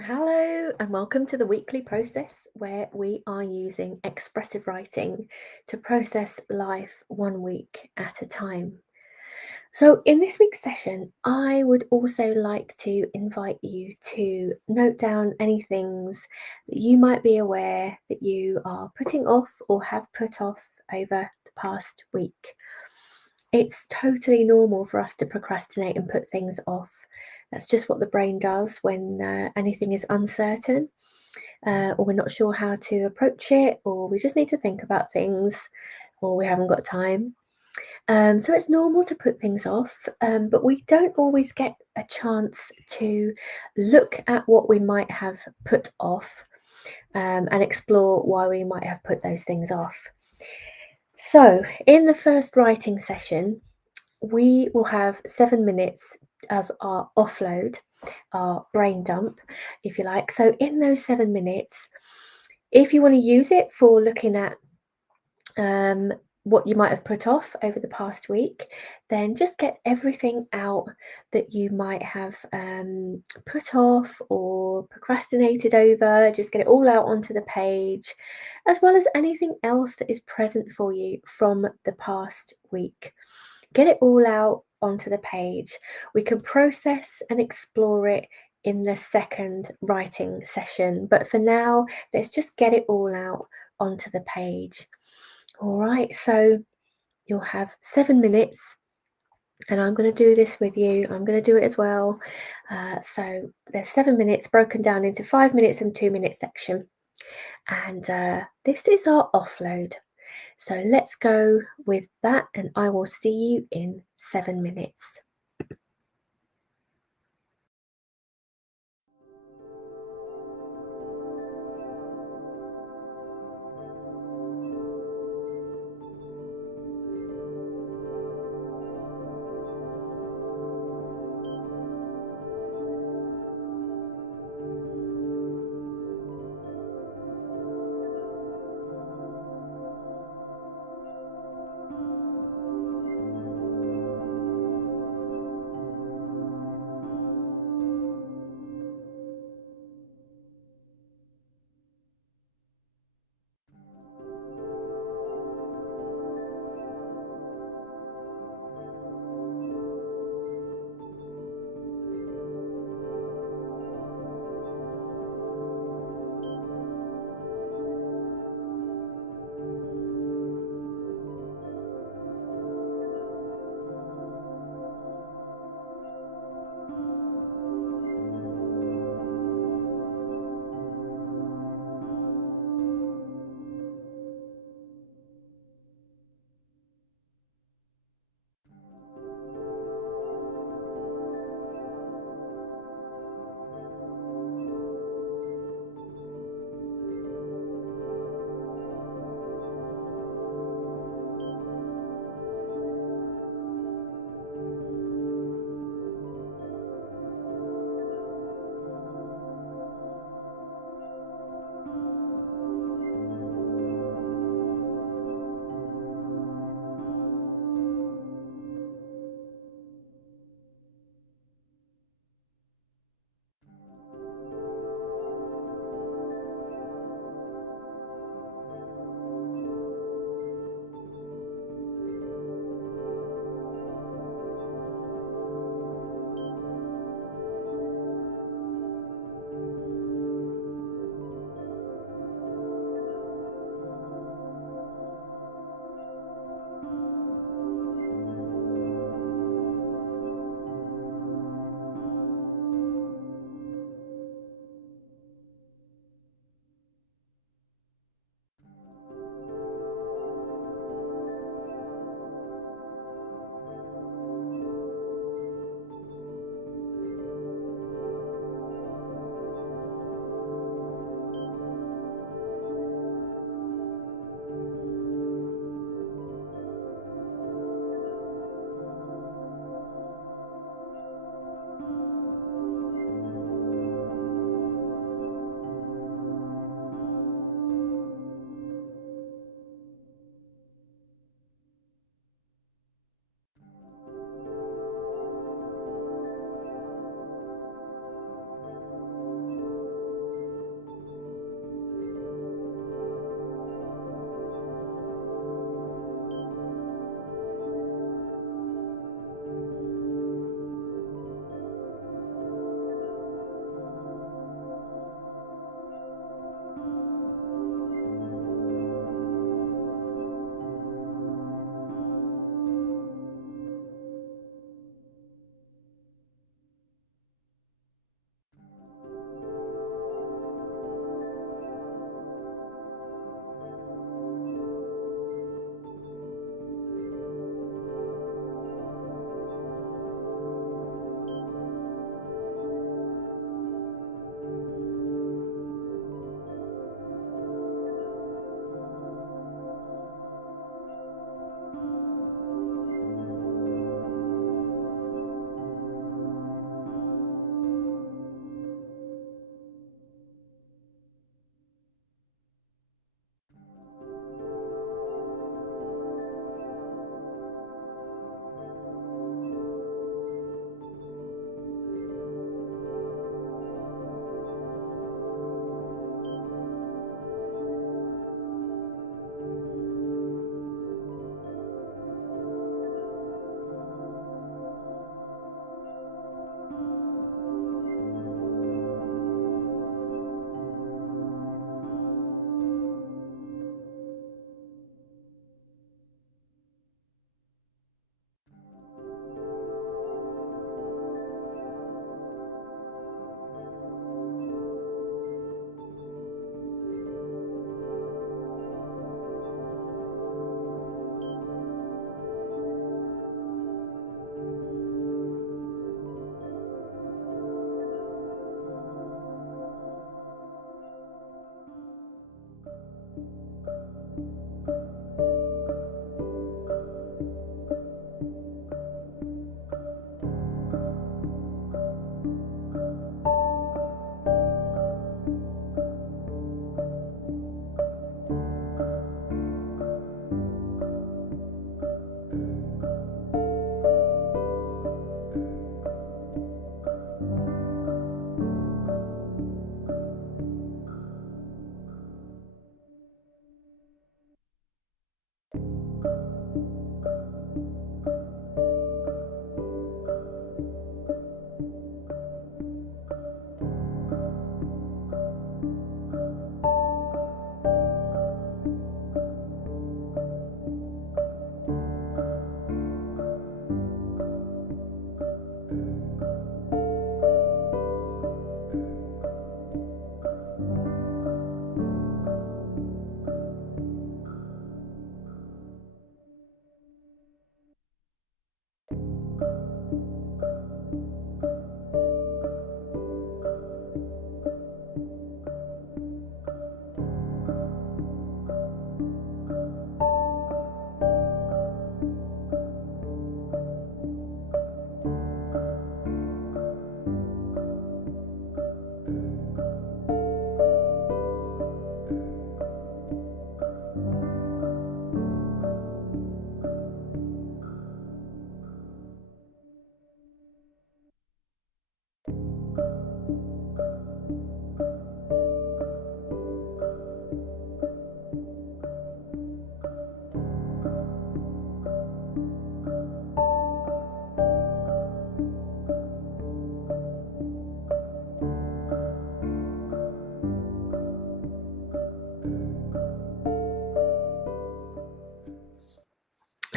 Hello, and welcome to the weekly process where we are using expressive writing to process life 1 week at a time. So, in this week's session, I would also like to invite you to note down any things that you might be aware that you are putting off or have put off over the past week. It's totally normal for us to procrastinate and put things off. That's just what the brain does when anything is uncertain, or we're not sure how to approach it, or we just need to think about things, or we haven't got time. So it's normal to put things off, but we don't always get a chance to look at what we might have put off and explore why we might have put those things off. So, in the first writing session, we will have 7 minutes as our offload, our brain dump, if you like. So, in those 7 minutes, if you want to use it for looking at um, what you might have put off over the past week, then just get everything out that you might have put off or procrastinated over. Just get it all out onto the page, as well as anything else that is present for you from the past week. Get it all out onto the page. We can process and explore it in the second writing session, but for now, let's just get it all out onto the page. All right, so you'll have 7 minutes, and I'm going to do this with you. I'm going to do it as well. So there's 7 minutes broken down into 5 minutes and 2 minute section. And this is our offload. So let's go with that, and I will see you in 7 minutes.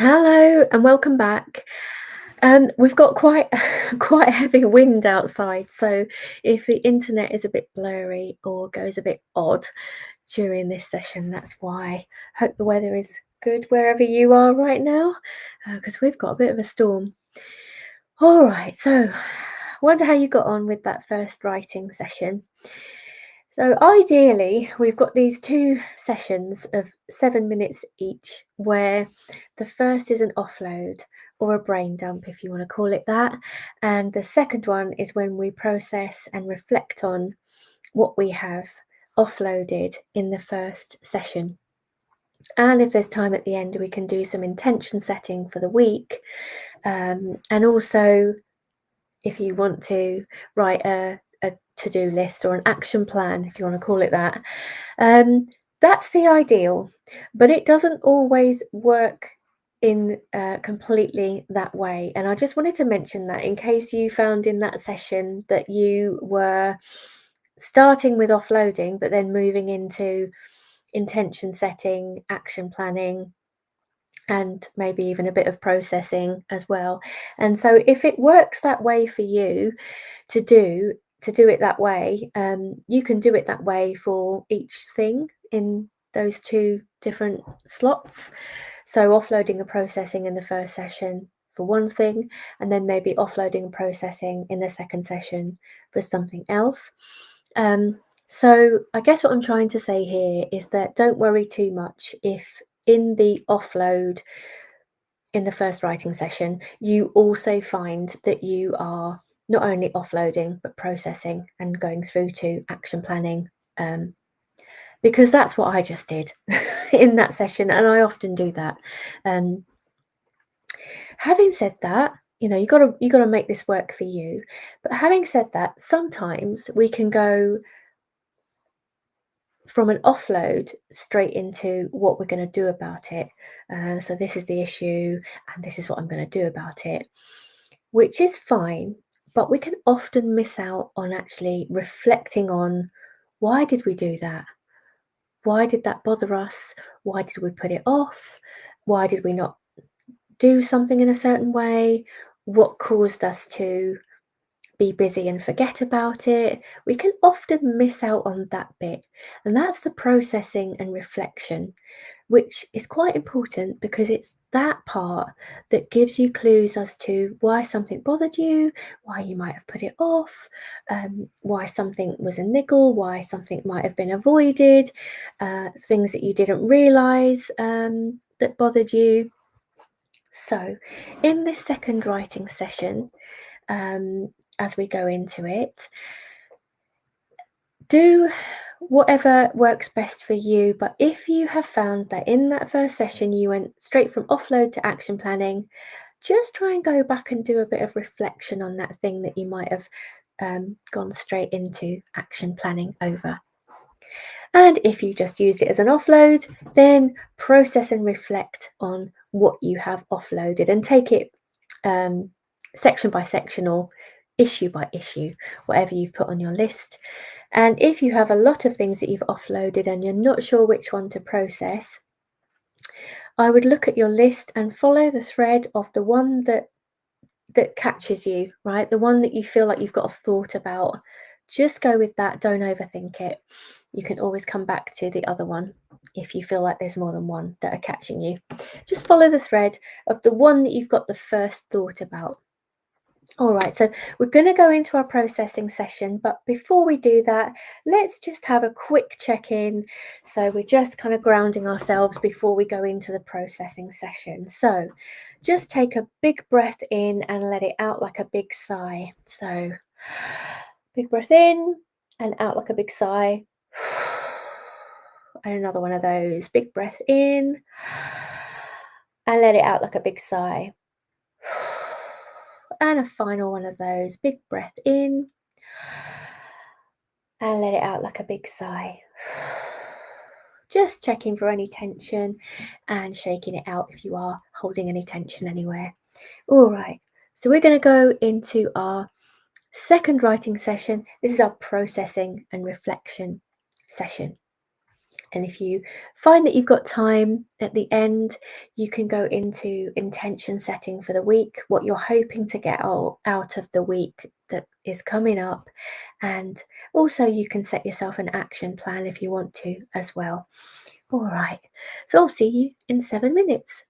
Hello and welcome back. We've got quite quite a heavy wind outside, so if the internet is a bit blurry or goes a bit odd during this session, that's why. Hope the weather is good wherever you are right now, because we've got a bit of a storm. All right, so wonder how you got on with that first writing session. So ideally, we've got these two sessions of 7 minutes each, where the first is an offload or a brain dump, if you want to call it that. And the second one is when we process and reflect on what we have offloaded in the first session. And if there's time at the end, we can do some intention setting for the week. And also, if you want to write a to-do list or an action plan, if you want to call it that. That's the ideal, but it doesn't always work in completely that way. And I just wanted to mention that in case you found in that session that you were starting with offloading, but then moving into intention setting, action planning, and maybe even a bit of processing as well. And so if it works that way for you, to do it that way, you can do it that way for each thing in those two different slots. So offloading and processing in the first session for one thing, and then maybe offloading and processing in the second session for something else. So I guess what I'm trying to say here is that don't worry too much if in the offload in the first writing session, you also find that you are not only offloading but processing and going through to action planning, because that's what I just did in that session, and I often do that. Having said that, you got to make this work for you. But having said that, sometimes we can go from an offload straight into what we're going to do about it. So this is the issue, and this is what I'm going to do about it, which is fine. But we can often miss out on actually reflecting on, why did we do that? Why did that bother us? Why did we put it off? Why did we not do something in a certain way? What caused us to be busy and forget about it? We can often miss out on that bit. And that's the processing and reflection, which is quite important because it's that part that gives you clues as to why something bothered you, why you might have put it off, why something was a niggle, why something might have been avoided, things that you didn't realise that bothered you. So, in this second writing session, as we go into it, do whatever works best for you. But if you have found that in that first session you went straight from offload to action planning, just try and go back and do a bit of reflection on that thing that you might have gone straight into action planning over. And if you just used it as an offload, then process and reflect on what you have offloaded and take it section by section or issue by issue, whatever you've put on your list. And if you have a lot of things that you've offloaded and you're not sure which one to process, I would look at your list and follow the thread of the one that catches you, right? The one that you feel like you've got a thought about. Just go with that. Don't overthink it. You can always come back to the other one if you feel like there's more than one that are catching you. Just follow the thread of the one that you've got the first thought about. All right, so we're going to go into our processing session, but before we do that, let's just have a quick check-in. So we're just kind of grounding ourselves before we go into the processing session. So just take a big breath in and let it out like a big sigh. So big breath in and out like a big sigh. And another one of those. Big breath in and let it out like a big sigh. And a final one of those. Big breath in and let it out like a big sigh. Just checking for any tension and shaking it out if you are holding any tension anywhere. All right, so we're going to go into our second writing session. This is our processing and reflection session. And if you find that you've got time at the end, you can go into intention setting for the week, what you're hoping to get out of the week that is coming up. And also, you can set yourself an action plan if you want to as well. All right. So I'll see you in 7 minutes.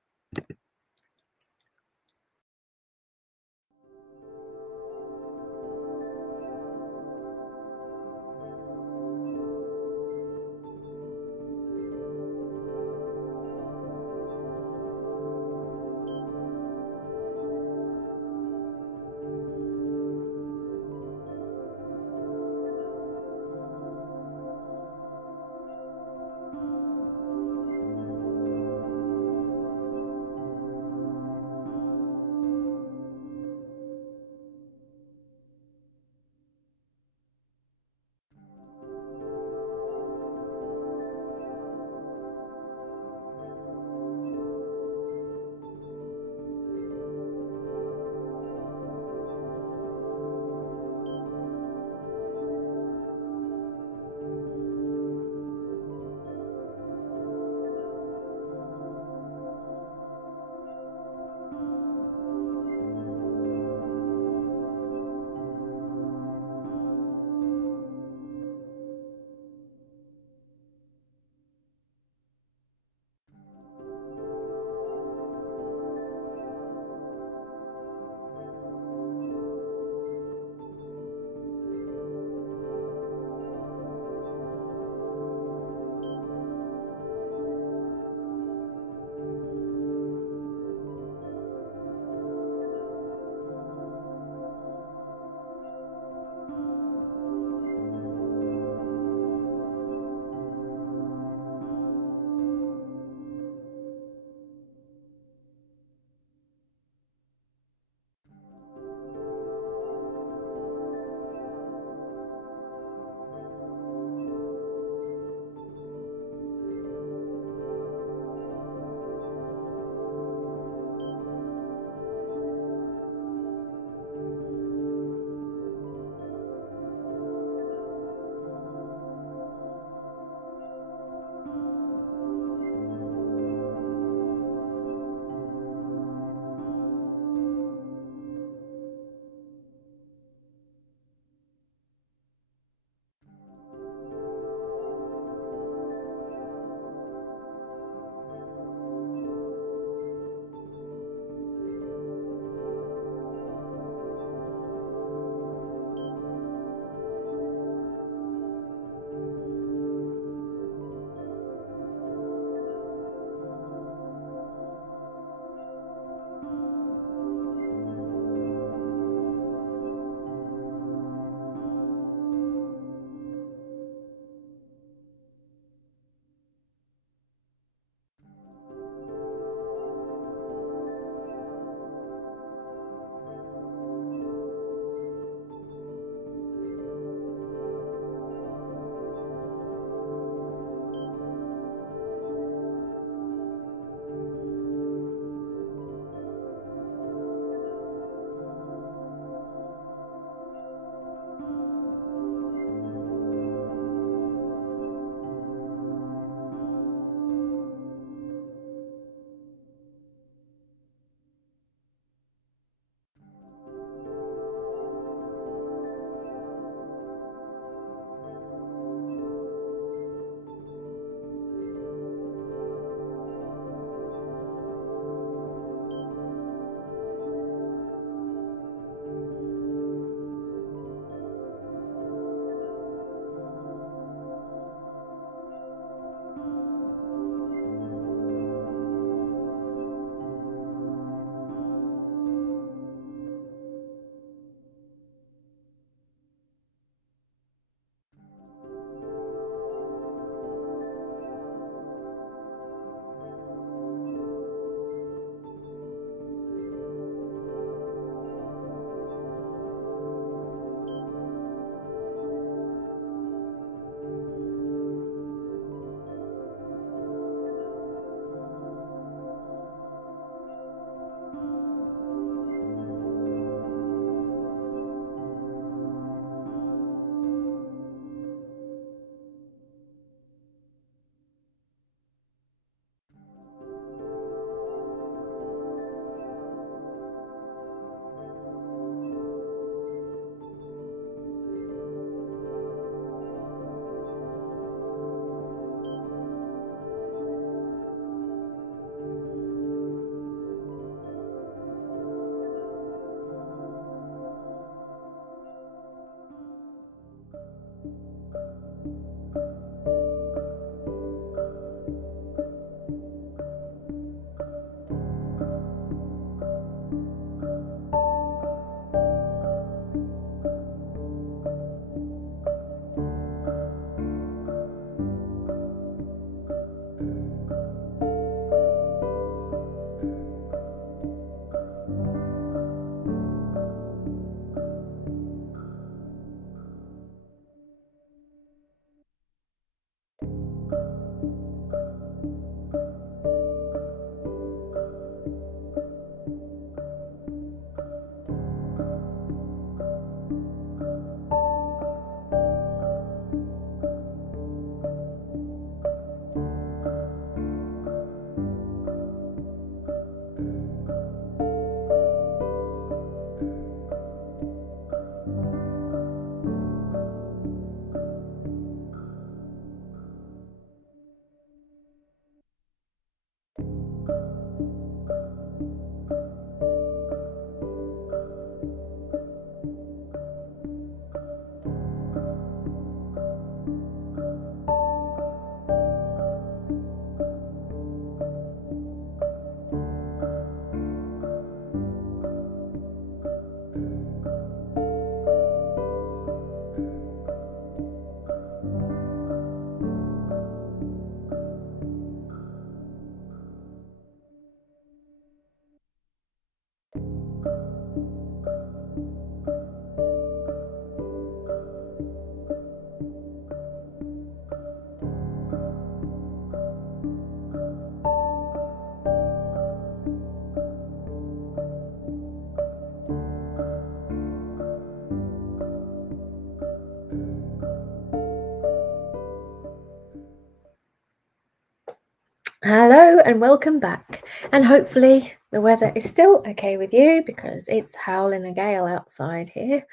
Hello and welcome back. And hopefully the weather is still okay with you because it's howling a gale outside here.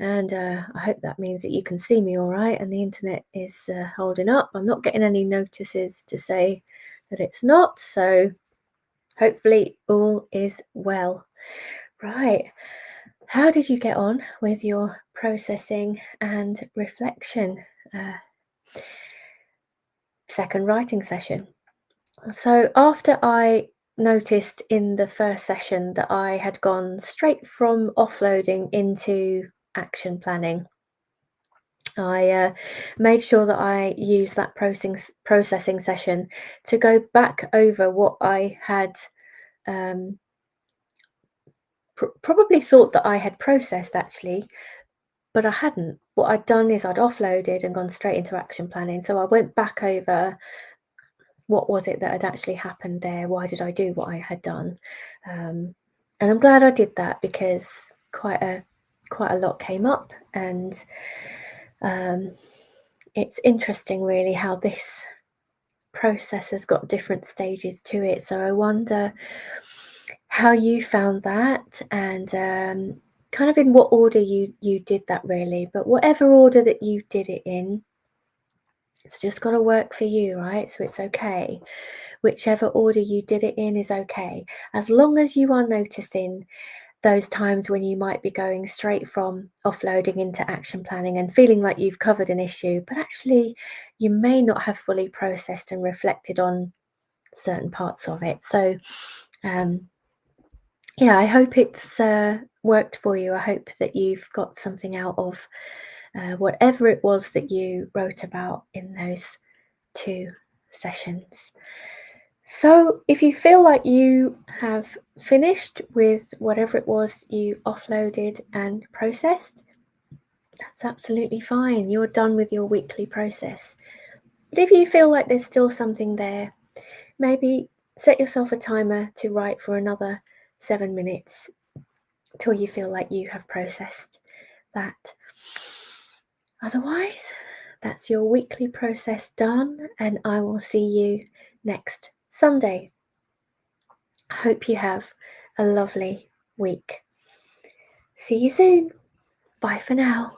And I hope that means that you can see me all right and the internet is holding up. I'm not getting any notices to say that it's not. So hopefully all is well. Right. How did you get on with your processing and reflection second writing session? So after I noticed in the first session that I had gone straight from offloading into action planning, I made sure that I used that processing session to go back over what I had um, probably thought that I had processed actually, but I hadn't. What I'd done is I'd offloaded and gone straight into action planning. So I went back over what was it that had actually happened there? Why did I do what I had done? And I'm glad I did that because quite a lot came up, and um, it's interesting really how this process has got different stages to it. So I wonder how you found that, and kind of in what order you did that really. But whatever order that you did it in, it's just got to work for you, right? So it's okay. Whichever order you did it in is okay, as long as you are noticing those times when you might be going straight from offloading into action planning and feeling like you've covered an issue, but actually you may not have fully processed and reflected on certain parts of it. So, yeah, I hope it's worked for you. I hope that you've got something out of whatever it was that you wrote about in those 2 sessions. So, if you feel like you have finished with whatever it was you offloaded and processed, that's absolutely fine. You're done with your weekly process. But if you feel like there's still something there, maybe set yourself a timer to write for another 7 minutes till you feel like you have processed that. Otherwise, that's your weekly process done, and I will see you next Sunday. I hope you have a lovely week. See you soon. Bye for now.